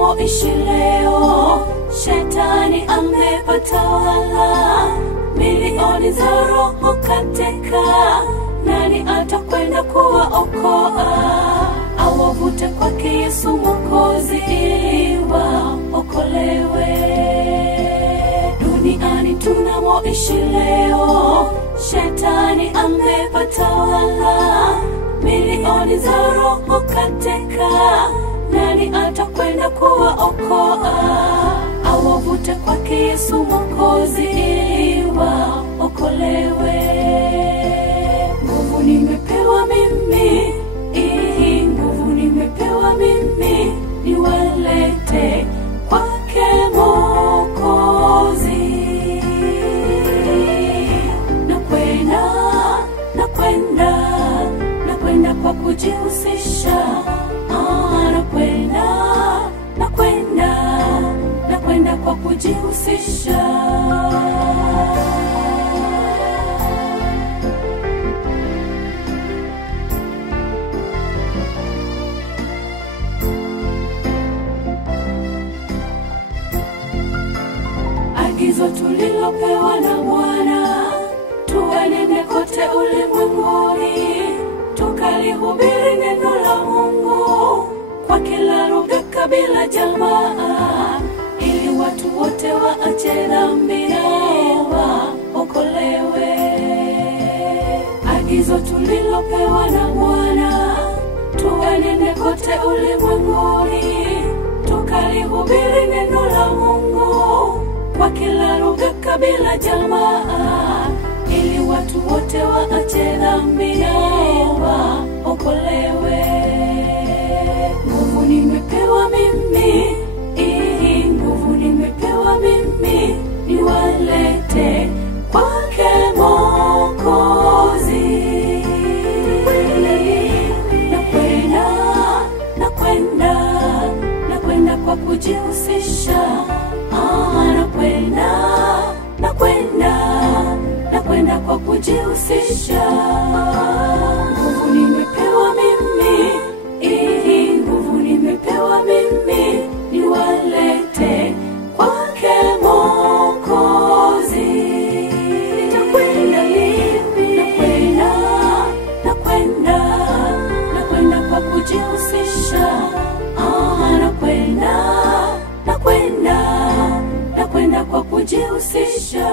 tunamoishi leo, shetani amepatawala, milioni za roho katika. Nani atakwenda kuwaokoa? Awavute kwake Yesu Mwokozi, waokolewe. Duniani tunamoishi leo, shetani amepatawala, milioni za roho katika. Nani atakwenda kuwaokoa? Awavute kwake Yesu Mwokozi, waokolewe. Nguvu nimepewa mimi, nguvu nimepewa mimi, niwalete kwake Mwokozi. Nakwenda kwa kujihusisha, nakwenda kwa kujihusisha. Agizo tulilopewa na Bwana, tuenende kote ulimwenguni, tukalihubiri neno la Mungu kwa kila lugha, kabila, jamaa, ili watu wote waache dhambi waokolewe. Agizo tulilopewa na Bwana, tuenende kote ulimwenguni, tukalihubiri neno la Mungu kwa kila lugha, kabila, jamaa, ili watu wote waache dhambi waokolewe. Nguvu nimepewa mimi, nguvu nimepewa mimi, niwalete kwake Mwokozi. Nakwenda kwa kujihusisha, nakwenda kwa kujihusisha. Nguvu nimepewa mimi, nguvu nimepewa mimi, niwalete kwake Mwokozi. Nakwenda kwa kujihusisha, nakwenda kwa kujihusisha.